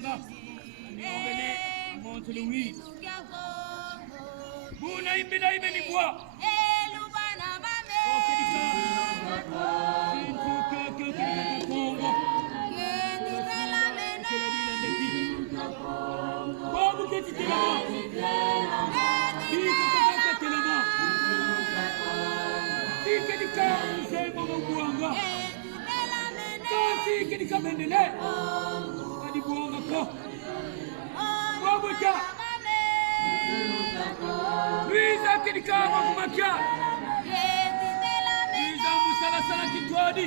Buanga, Niongele, Monte Louis. Buna imbila ibeni bua. Okidika. Sintu keke Kongo. Babu keti telama. Biko kaka telama. Sikidika sema Buanga. Sikidika mendele. Adi Buanga ko. Babu ta. Luisa kidika makumakia. Luisa musala sala kitwadi.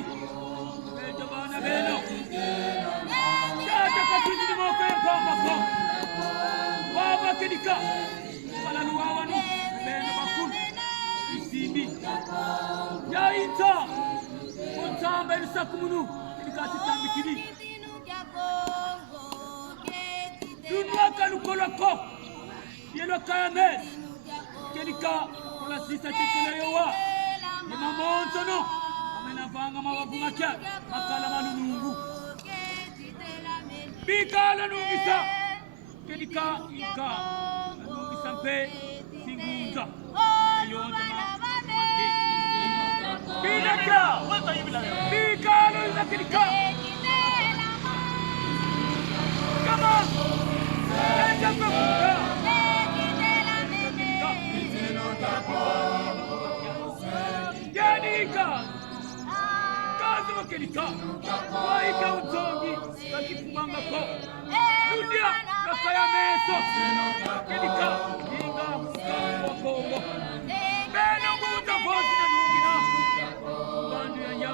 Bejabana beno. Tata katuzi ni mwoko ya pamba ko. Baba kidika. Wala luawanu. Beno bakuni. Isimbi. Yaita. Kontamba ilusa kumunu. Kidika titambi kidi. Dunwaka lukolo ko. Yelo kayames. Kedika kula sisa tekele yowa. Yema montono. Amena vanga mawagungacha. Makala malunungu. Bika nungisa. Kedika ika. Nungisa mpe. Singunza. Yonza maki. Bika. Bika nungisa kedika. Come on. Let's go. Yanika kazi wakelika waika utongi kakifumanga ko dunia kakaya meso kelika inga kwa Kongo beno nguta vozi na nungina bandu ya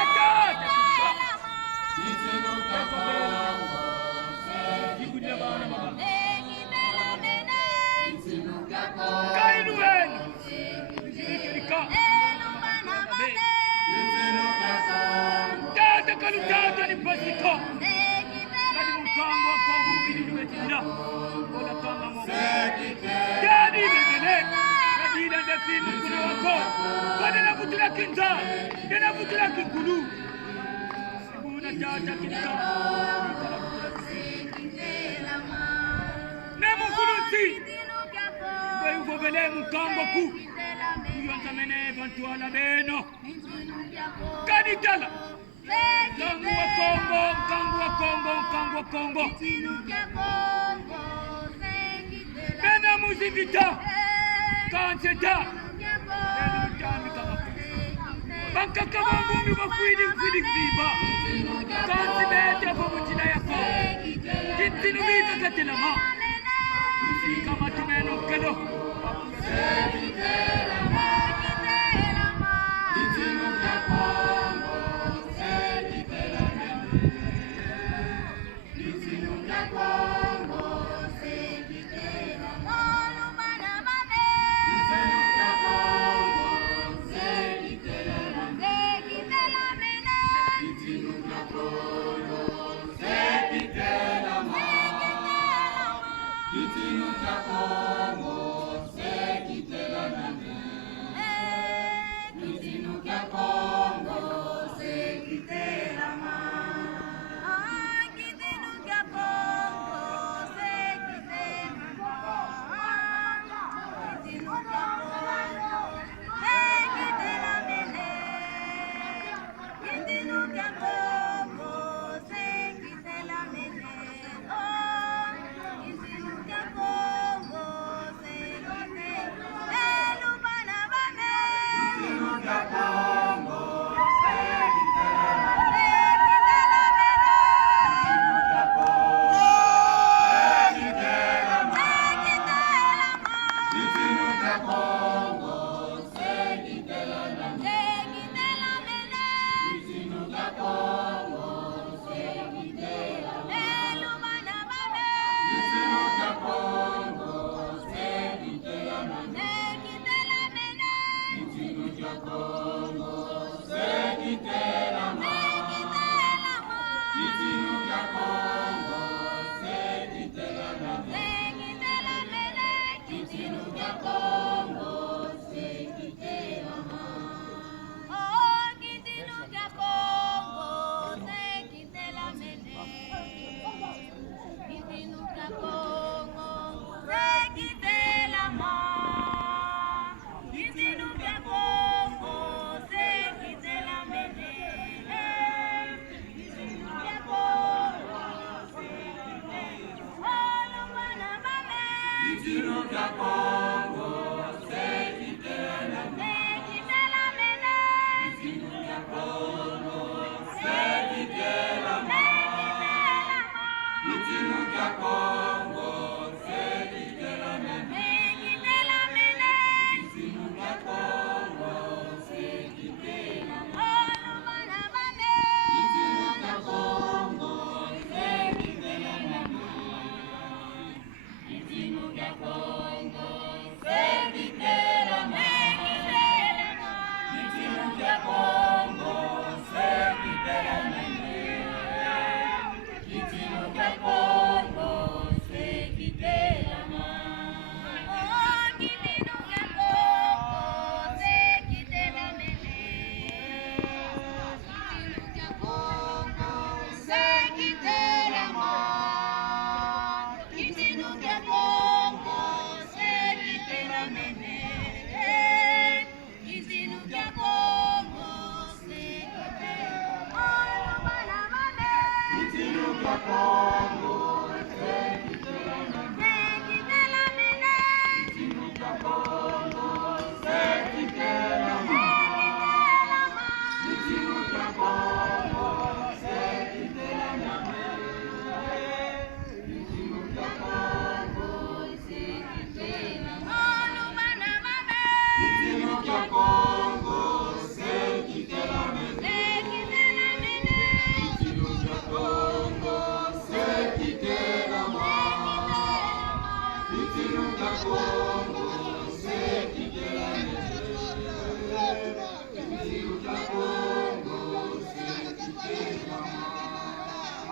eka ikudia bana baba kaidu wenu Tata kalutata ni pasiko. Kadi mkango wa Kongo mbili niwejina. Kola kanga mungu. Jadi bebele. Kadi ina ndefi mkune wako. Kadi na kutula kinza. Dena kutula kikulu. Sibuna tata kinika. Nemu kuluti. Kwa yuko bele mkango ku. Kuyonza mene eventuala beno. Kaditala. Kangu wa Kongo. Bena muzivita. Kanseta. Bena mutami kama. Banka kama ngumi wa kwili viba. Kansi bete kwa mutina yako. Kitinu vita katila ma. Kama tumeno kedo.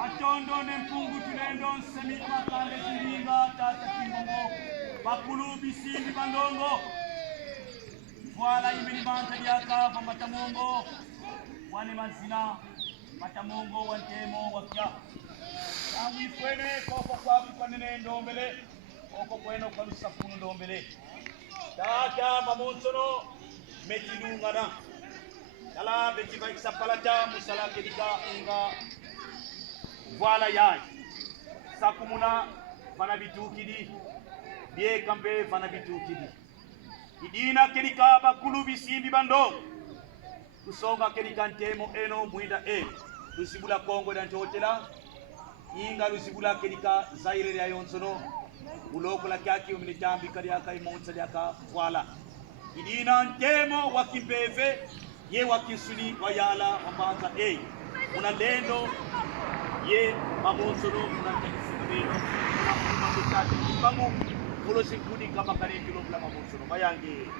Atondo nempungu tulendo nsemi makale ziringa tata kimbongo bakulu bisimbi bandongo Wala imeni banta diaka pa matamongo wane mazina matamongo wantemo wakya Tangu kwene koko kwa panene ndombele koko kweno kwa lusafunu ndombele Tata mamonsono metinungana Kala beti baik sapalata musala kedika inga Wala yai sakumuna vanabitukidi bie kambe vanabitukidi Idina kedika bakulu bisimbi bando kusonga kedika ntemo eno mwinda lusibula Kongo dan chotela inga lusibula kedika Zaire ya yonsono uloko la kyaki umilitambi kadiaka imonsa diaka wala idina ntemo wakimbeve ye wakisuli wayala wabanza unalendo ye mamonsono unakisimbeno unakutati kibangu Kulo singkudi kama kani kilo bela mamonsono bayangi